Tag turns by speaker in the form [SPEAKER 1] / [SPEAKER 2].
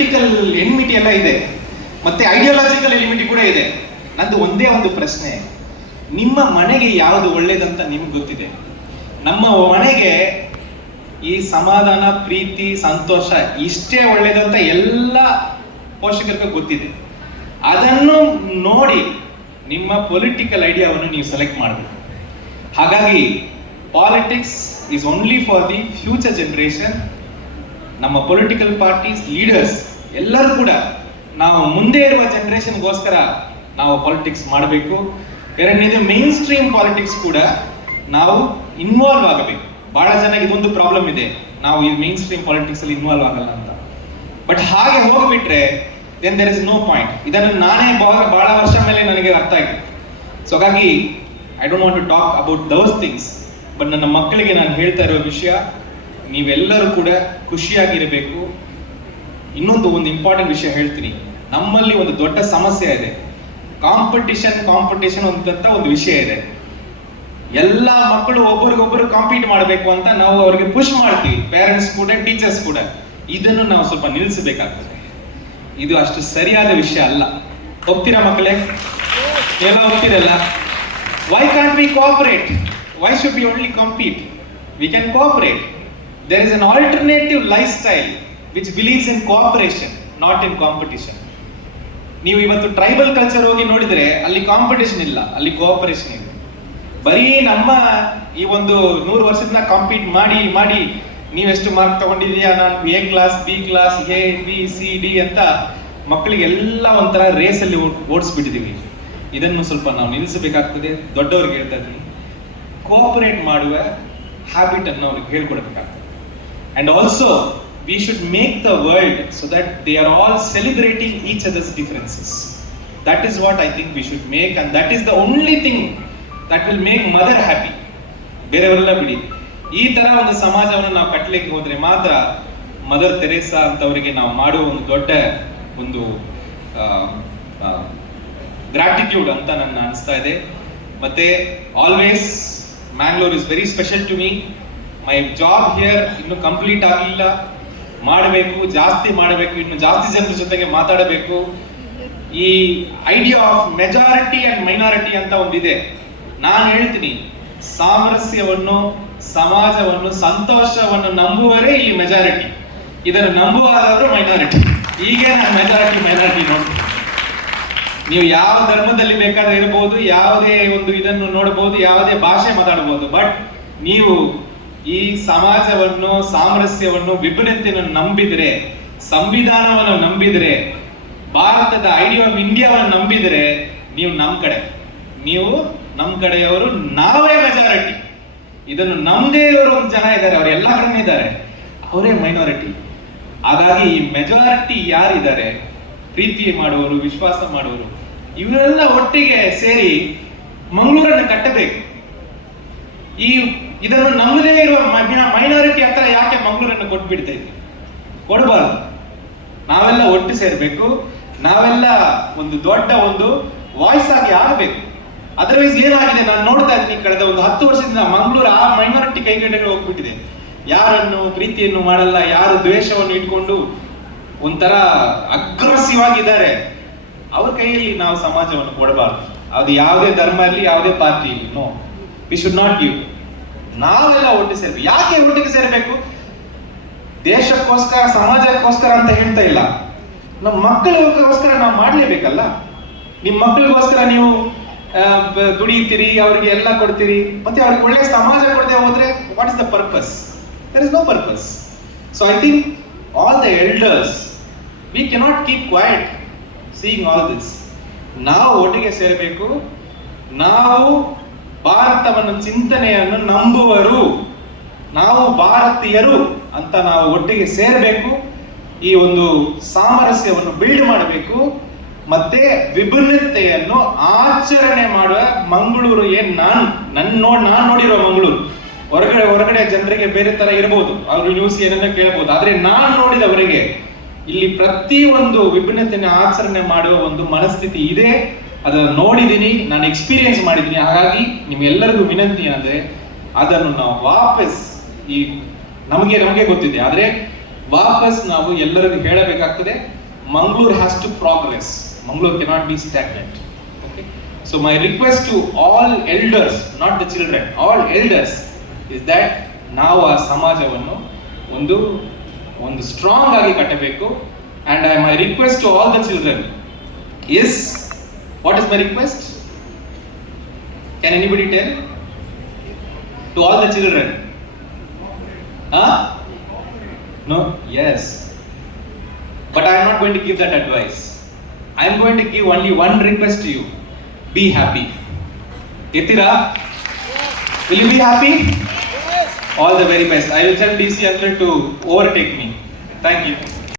[SPEAKER 1] Political ಎನ್ಮಿಟಿ ಎಲ್ಲ ಇದೆ. ಮತ್ತೆ ಐಡಿಯಾಲಜಿಕಲ್ ಎಲಿಮಿಟಿ ಕೂಡ ಇದೆ. ನಂದು ಒಂದೇ ಒಂದು ಪ್ರಶ್ನೆ. ನಿಮ್ಮ ಮನೆಗೆ ಯಾವುದು ಒಳ್ಳೇದಂತ ನಿಮ್ಗೆ ಗೊತ್ತಿದೆ? ನಮ್ಮ ಮನೆಗೆ ಈ ಸಮಾಧಾನ, ಪ್ರೀತಿ, ಸಂತೋಷ ಇಷ್ಟೇ ಒಳ್ಳೇದಂತ ಎಲ್ಲ ಪೋಷಕರಿಗೆ ಗೊತ್ತಿದೆ. ಅದನ್ನು ನೋಡಿ ನಿಮ್ಮ ಪೊಲಿಟಿಕಲ್ ಐಡಿಯಾವನ್ನು ನೀವು ಸೆಲೆಕ್ಟ್ ಮಾಡಬೇಕು. ಹಾಗಾಗಿ politics is only for the future generation ನಮ್ಮ ಪೊಲಿಟಿಕಲ್ ಪಾರ್ಟೀಸ್ ಲೀಡರ್ಸ್ ಎಲ್ಲರೂ ಕೂಡ ನಾವು ಮುಂದೆ ಇರುವ ಜನರೇಷನ್ಗೋಸ್ಕರ ನಾವು ಪಾಲಿಟಿಕ್ಸ್ ಮಾಡಬೇಕು. ಎರಡನೇದು ಮೇನ್ ಸ್ಟ್ರೀಮ್ ಪಾಲಿಟಿಕ್ಸ್ ಕೂಡ ನಾವು ಇನ್ವಾಲ್ವ್ ಆಗಬೇಕು. ಬಹಳ ಜನ ಇದೊಂದು ಪ್ರಾಬ್ಲಮ್ ಇದೆ. ನಾವು ಈ ಮೇನ್ ಸ್ಟ್ರೀಮ್ ಪಾಲಿಟಿಕ್ಸ್ ಅಲ್ಲಿ ಇನ್ವಾಲ್ವ್ ಆಗಲ್ಲ ಅಂತ. ಬಟ್ ಹಾಗೆ ಹೋಗ್ಬಿಟ್ರೆ then there is no point ಇದನ್ನು ನಾನೇ ಬಹಳ ಬಹಳ ವರ್ಷ ಮೇಲೆ ನನಗೆ ಅರ್ಥ ಆಗಿದೆ ಸೊ ಹಾಗಾಗಿ I don't want to talk about those things but ನನ್ನ ಮಕ್ಕಳಿಗೆ ನಾನು ಹೇಳ್ತಾ ಇರೋ ವಿಷಯ, ನೀವೆಲ್ಲರೂ ಕೂಡ ಖುಷಿಯಾಗಿರಬೇಕು. ಇನ್ನೊಂದು ಒಂದು ಇಂಪಾರ್ಟೆಂಟ್ ವಿಷಯ ಹೇಳ್ತೀನಿ. ನಮ್ಮಲ್ಲಿ ಒಂದು ದೊಡ್ಡ ಸಮಸ್ಯೆ ಇದೆ. ಕಾಂಪಿಟಿಷನ್ ಕಾಂಪಿಟೇಷನ್ ಅಂತ ಒಂದು ವಿಷಯ ಇದೆ. ಎಲ್ಲ ಮಕ್ಕಳು ಒಬ್ಬರಿಗೊಬ್ಬರು ಕಾಂಪೀಟ್ ಮಾಡಬೇಕು ಅಂತ ನಾವು ಅವರಿಗೆ ಪುಷ್ ಮಾಡ್ತೀವಿ. ಪೇರೆಂಟ್ಸ್ ಕೂಡ ಟೀಚರ್ಸ್ ಕೂಡ. ಇದನ್ನು ನಾವು ಸ್ವಲ್ಪ ನಿಲ್ಲಿಸಬೇಕಾಗ್ತದೆ. ಇದು ಅಷ್ಟು ಸರಿಯಾದ ವಿಷಯ ಅಲ್ಲ. ಹೋಗ್ತೀರಾ ಮಕ್ಕಳೇ? ಎಲ್ಲ ಒಪ್ತಿರಲ್ಲ why can we cooperate why should be only compete we can cooperate there is an alternative lifestyle which believes in cooperation not in competition ನೀವು ಇವತ್ತು ಟ್ರೈಬಲ್ ಕಲ್ಚರ್ ಹೋಗಿ ನೋಡಿದರೆ ಅಲ್ಲಿ ಕಾಂಪಿಟೇಷನ್ ಇಲ್ಲ, ಅಲ್ಲಿ ಕೋಆಪರೇಷನ್ ಇದೆ ಬರೀ ನಮ್ಮ ಈ ಒಂದು ನೂರು ವರ್ಷದಿಂದ ಕಾಂಪೀಟ್ ಮಾಡಿ ಮಾಡಿ ನೀವೆಷ್ಟು ಮಾರ್ಕ್ ತಗೊಂಡಿದೀಯಾ ನಾನು A class B class A B C D ಅಂತ ಮಕ್ಕಳಿಗೆಲ್ಲ ಒಂಥರ ರೇಸಲ್ಲಿ ಓಡಿಸ್ಬಿಟ್ಟಿದ್ದೀವಿ ಇದನ್ನು ಸ್ವಲ್ಪ ನಾವು ನಿಲ್ಲಿಸಬೇಕಾಗ್ತದೆ. ದೊಡ್ಡವ್ರಿಗೆ ಹೇಳ್ತಾ ಇದ್ದೀನಿ. ಕೋಆಪರೇಟ್ ಮಾಡುವ ಹ್ಯಾಬಿಟ್ ಅನ್ನು ಅವ್ರಿಗೆ ಹೇಳ್ಕೊಡ್ಬೇಕಾಗ್ತದೆ. And also we should make the world so that they are all celebrating each others differences that is what I think we should make and that is the only thing that will make mother happy ಬೇರೆಯವರೆಲ್ಲ ಬಿಡಿ. ಈ ತರ ಒಂದು ಸಮಾಜವನ್ನು ನಾವು ಕಟ್ಟಲಿಕ್ಕೆ ಹೋದ್ರೆ ಮಾತ್ರ ಮದರ್ ತೆರೇಸಾ ಅಂತವರಿಗೆ ನಾವು ಮಾಡುವ ಒಂದು ದೊಡ್ಡ ಒಂದು ಗ್ರಾಟಿಟ್ಯೂಡ್ ಅಂತ ನನ್ನ ಅನಿಸ್ತಾ ಇದೆ. ಮತ್ತೆ always Mangalore is very special to me my job here ಇನ್ನು ಕಂಪ್ಲೀಟ್ ಆಗಲಿಲ್ಲ ಮಾಡಬೇಕು, ಜಾಸ್ತಿ ಮಾಡಬೇಕು, ಇನ್ನು ಜಾಸ್ತಿ ಜನರ ಜೊತೆಗೆ ಮಾತಾಡಬೇಕು. ಈ idea of majority and minority ಅಂತ ಒಂದಿದೆ. ನಾನು ಹೇಳ್ತೀನಿ, ಸಾಮರಸ್ಯವನ್ನು, ಸಮಾಜವನ್ನು, ಸಂತೋಷವನ್ನು ನಂಬುವರೇ ಇಲ್ಲಿ ಮೆಜಾರಿಟಿ ಇದನ್ನು ನಂಬುವಾದವರು ಮೈನಾರಿಟಿ ಹೀಗೆ ನಾನು ಮೆಜಾರಿಟಿ ಮೈನಾರಿಟಿ ನೋಡ್ತೀನಿ. ನೀವು ಯಾವ ಧರ್ಮದಲ್ಲಿ ಬೇಕಾದ್ರೆ ಇರಬಹುದು ಯಾವುದೇ ಒಂದು ಇದನ್ನು ನೋಡಬಹುದು ಯಾವುದೇ ಭಾಷೆ ಮಾತಾಡಬಹುದು ಬಟ್ ನೀವು ಈ ಸಮಾಜವನ್ನು, ಸಾಮರಸ್ಯವನ್ನು, ವಿಭಿನ್ನತೆಯನ್ನು ನಂಬಿದ್ರೆ, ಸಂವಿಧಾನವನ್ನು ನಂಬಿದ್ರೆ, ಭಾರತದ ಐಡಿಯಾ ಆಫ್ ಇಂಡಿಯಾವನ್ನು ನಂಬಿದ್ರೆ ನೀವು ನಮ್ಮ ಕಡೆ. ನೀವು ನಮ್ಮ ಕಡೆಯವರು ನಾವೇ ಮೆಜಾರಿಟಿ ಇದನ್ನು ನಮ್ದೇ ಇರೋರು ಒಂದು ಜನ ಇದ್ದಾರೆ, ಅವ್ರು ಎಲ್ಲ ಕಡೆ ಇದ್ದಾರೆ. ಅವರೇ ಮೈನಾರಿಟಿ ಹಾಗಾಗಿ ಈ ಮೆಜಾರಿಟಿ ಯಾರಿದ್ದಾರೆ, ಪ್ರೀತಿ ಮಾಡುವವರು, ವಿಶ್ವಾಸ ಮಾಡುವವರು, ಇವರೆಲ್ಲ ಒಟ್ಟಿಗೆ ಸೇರಿ ಮಂಗಳೂರನ್ನು ಕಟ್ಟಬೇಕು. ಈ ಇದನ್ನು ನಮ್ಮದೇ ಇರುವ ಮೈನಾರಿಟಿ ಹತ್ರ ಯಾಕೆ ಮಂಗಳೂರನ್ನು ಕೊಟ್ಬಿಡ್ತಾ ಇದ್ವಿ ಕೊಡಬಾರ್ದು. ನಾವೆಲ್ಲ ಒಟ್ಟು ಸೇರ್ಬೇಕು. ನಾವೆಲ್ಲ ಒಂದು ದೊಡ್ಡ ಒಂದು ವಾಯ್ಸ್ ಆಗಿ ಆಗಬೇಕು ಅದರ್ವೈಸ್ ಏನಾಗಿದೆ? ನಾನು ನೋಡ್ತಾ ಇದ್ದೀನಿ ಕಳೆದ ಒಂದು ಹತ್ತು ವರ್ಷದಿಂದ ಮಂಗಳೂರು ಆ ಮೈನಾರಿಟಿ ಕೈಗಡೆ ಹೋಗ್ಬಿಟ್ಟಿದೆ. ಯಾರನ್ನು ಪ್ರೀತಿಯನ್ನು ಮಾಡಲ್ಲ, ಯಾರು ದ್ವೇಷವನ್ನು ಇಟ್ಕೊಂಡು ಒಂಥರ ಅಗ್ರೆಸಿವ್ ಆಗಿದ್ದಾರೆ ಅವ್ರ ಕೈಯಲ್ಲಿ ನಾವು ಸಮಾಜವನ್ನು ಕೊಡಬಾರ್ದು. ಅದು ಯಾವುದೇ ಧರ್ಮ ಇರಲಿ, ಯಾವುದೇ ಪಾರ್ಟಿ ಇರಲಿ. No we should not give ನಾವೆಲ್ಲ ಒಟ್ಟಿಗೆ ಸೇರ್ಬೇಕು. ಯಾಕೆ ಒಟ್ಟಿಗೆ ಸೇರಬೇಕು? ದೇಶಕ್ಕೋಸ್ಕರ, ಸಮಾಜಕ್ಕೋಸ್ಕರ ಅಂತ ಹೇಳ್ತಾ ಇಲ್ಲ. ನಮ್ಮ ಮಕ್ಕಳಿಗೋಸ್ಕರ ನಾವು ಮಾಡ್ಲೇಬೇಕಲ್ಲ? ನಿಮ್ಮ ಮಕ್ಕಳಿಗೋಸ್ಕರ ನೀವು ದುಡಿತೀರಿ, ಅವ್ರಿಗೆ ಎಲ್ಲ ಕೊಡ್ತೀರಿ. ಮತ್ತೆ ಅವ್ರಿಗೆ ಒಳ್ಳೆ ಸಮಾಜ ಕೊಡದೆ ಹೋದ್ರೆ what is the purpose there is no purpose so I think all the elders we cannot keep quiet seeing all this ನಾವು ಒಟ್ಟಿಗೆ ಸೇರಬೇಕು. ನಾವು ಭಾರತವನ್ನು ಚಿಂತನೆಯನ್ನು ನಂಬುವರು. ನಾವು ಭಾರತೀಯರು ಅಂತ ನಾವು ಒಟ್ಟಿಗೆ ಸೇರಬೇಕು. ಈ ಒಂದು ಸಾಮರಸ್ಯವನ್ನು ಬಿಲ್ಡ್ ಮಾಡಬೇಕು. ಮತ್ತೆ ವಿಭಿನ್ನತೆಯನ್ನು ಆಚರಣೆ ಮಾಡುವ ಮಂಗಳೂರು ಏನ್ ನಾನು ನನ್ನ ನೋಡ್ ನಾನು ನೋಡಿರೋ ಮಂಗಳೂರು. ಹೊರಗಡೆ ಹೊರಗಡೆ ಜನರಿಗೆ ಬೇರೆ ತರ ಇರಬಹುದು ಅವರು ನ್ಯೂಸ್ ಏನನ್ನ ಕೇಳಬಹುದು ಆದ್ರೆ ನಾನು ನೋಡಿದವರಿಗೆ ಇಲ್ಲಿ ಪ್ರತಿ ಒಂದು ವಿಭಿನ್ನತೆಯನ್ನು ಆಚರಣೆ ಮಾಡುವ ಒಂದು ಮನಸ್ಥಿತಿ ಇದೆ. ಅದನ್ನು ನೋಡಿದ್ದೀನಿ, ನಾನು ಎಕ್ಸ್ಪೀರಿಯನ್ಸ್ ಮಾಡಿದ್ದೀನಿ. ಹಾಗಾಗಿ ನಿಮ್ಗೆಲ್ಲರಿಗೂ ವಿನಂತಿ ಅಂದರೆ ಅದನ್ನು ನಾವು ವಾಪಸ್ ಈ ನಮಗೆ ನಮಗೆ ಗೊತ್ತಿದೆ. ಆದರೆ ವಾಪಸ್ ನಾವು ಎಲ್ಲರಿಗೂ ಹೇಳಬೇಕಾಗ್ತದೆ, Mangaluru has to progress Mangaluru cannot be stagnant okay so my request to all elders not the children all elders is that ನಾವು ಆ ಸಮಾಜವನ್ನು ಒಂದು ಒಂದು ಸ್ಟ್ರಾಂಗ್ ಆಗಿ ಕಟ್ಟಬೇಕು. And I my request to all the children is What is my request? Can anybody tell? To all the children? Huh? No? Yes. But I am not going to give that advice. I am going to give only one request to you be happy. Itira, will you be happy? All the very best. I will tell DC uncle to overtake me. Thank you.